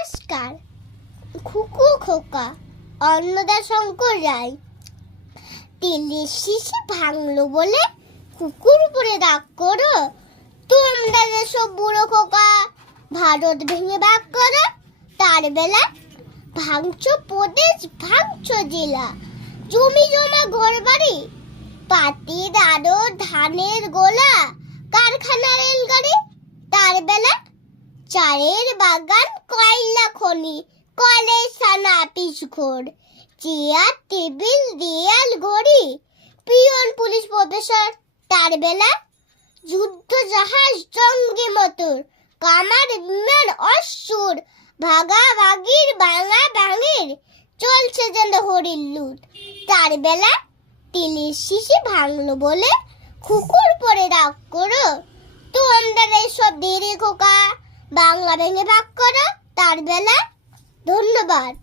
নমস্কার। খুকু খোকা অন্নদা শঙ্কর রায়। তিলের শিশি ভাঙলো বলে কুকুর উপরে রাগ করো? তোমরা যেসব বুড়ো খোকা ভারত ভেঙে ভাগ করো, তার বেলা ভাঙছো প্রদেশ, ভাঙছো জেলা, জমি জমা ঘর বাড়ি, পাটির আড়ো, ধানের গোলা, কারখানা রেলগাড়ি, তার বেলা চায়ের বাগান, কয়লা খনি, কলেজ, থানা, আপিস ঘর, চেয়ার, টেবিল, দেয়াল, ঘড়ি, পিয়ন, পুলিশ, প্রফেসর, তার বেলা যুদ্ধ জাহাজ, জঙ্গি মোটর, কামার, বিমান, অসুর, ভাগাভাগির, ভাঙা ভাঙির, চলছে যেন হরির লুট। তার বেলা তিলের শিশি ভাঙলো বলে কুকুর পরে রাগ করো? তোমরা এসব দেরি খোকা বাংলা ভেঙে ভাগ করো, তার বেলা। ধন্যবাদ।